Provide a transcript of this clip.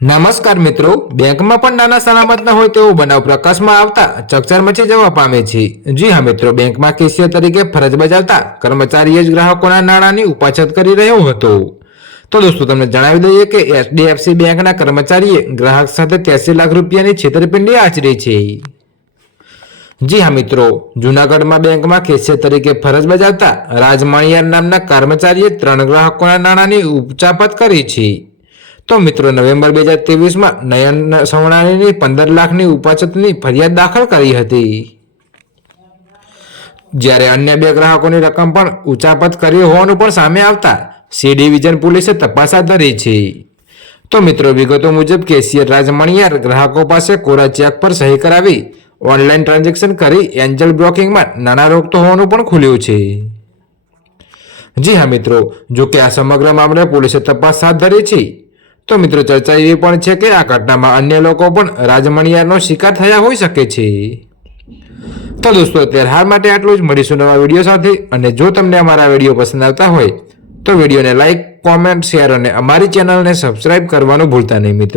નમસ્કાર મિત્રો, બેંકમાં પણ નાના સલામત ન હોય તેવો બનાવ પ્રકાશમાં આવતા ચકચાર મચી જવા પામે છે। જી હા મિત્રો, બેંકમાં કેશિયર તરીકે ફરજ બજાવતા કર્મચારીએ જ ગ્રાહકોના નાણાંની ઉપાછત કરી રહ્યો હતો। તો દોસ્તો તમને જણાવી દઈએ કે એચડીએફસી બેંકના કર્મચારીએ ગ્રાહક સાથે 83 લાખ રૂપિયાની છેતરપિંડી આચરી છે। જી હા મિત્રો, જૂનાગઢમાં બેંકમાં કેશિયર તરીકે ફરજ બજાવતા રાજ મણિયાર નામના કર્મચારીએ 3 ગ્રાહકોના નાણાંની ઉચાપત કરી છે। તો મિત્રો, નવેમ્બર 2023માં નયન સવણાણીની 15 લાખની ઉપાછતની ફરિયાદ દાખલ કરી હતી, જ્યારે અન્ય 2 ગ્રાહકોની રકમ પણ ઉચાપત કરી હોવાનું પણ સામે આવતા સી ડિવિઝન પોલીસે તપાસ હાથ ધરી છે। તો મિત્રો, વિગતો મુજબ કેશિયર રાજ મણિયાર ગ્રાહકો પાસે કોરા ચેક પર સહી કરાવી ઓનલાઈન ટ્રાન્ઝેક્શન કરી એન્જલ બ્રોકિંગમાં નાણાં રોકતો હોવાનું પણ ખુલ્યું છે। જી હા મિત્રો, જો કે આ સમગ્ર મામલે પોલીસે તપાસ હાથ ધરી છે। તો મિત્રો, ચર્ચા એવી પણ છે કે આ ઘટનામાં અન્ય લોકો પણ રાજમણિયારનો શિકાર થયા હોઈ શકે છે। તો દોસ્તો, અત્યારે હાલ માટે આટલું જ। મળીશું નવા વિડીયો સાથે। અને જો તમને અમારા વિડીયો પસંદ આવતા હોય તો વિડીયોને લાઈક, કોમેન્ટ, શેર અને અમારી ચેનલને સબસ્ક્રાઇબ કરવાનું ભૂલતા નહીં મિત્રો।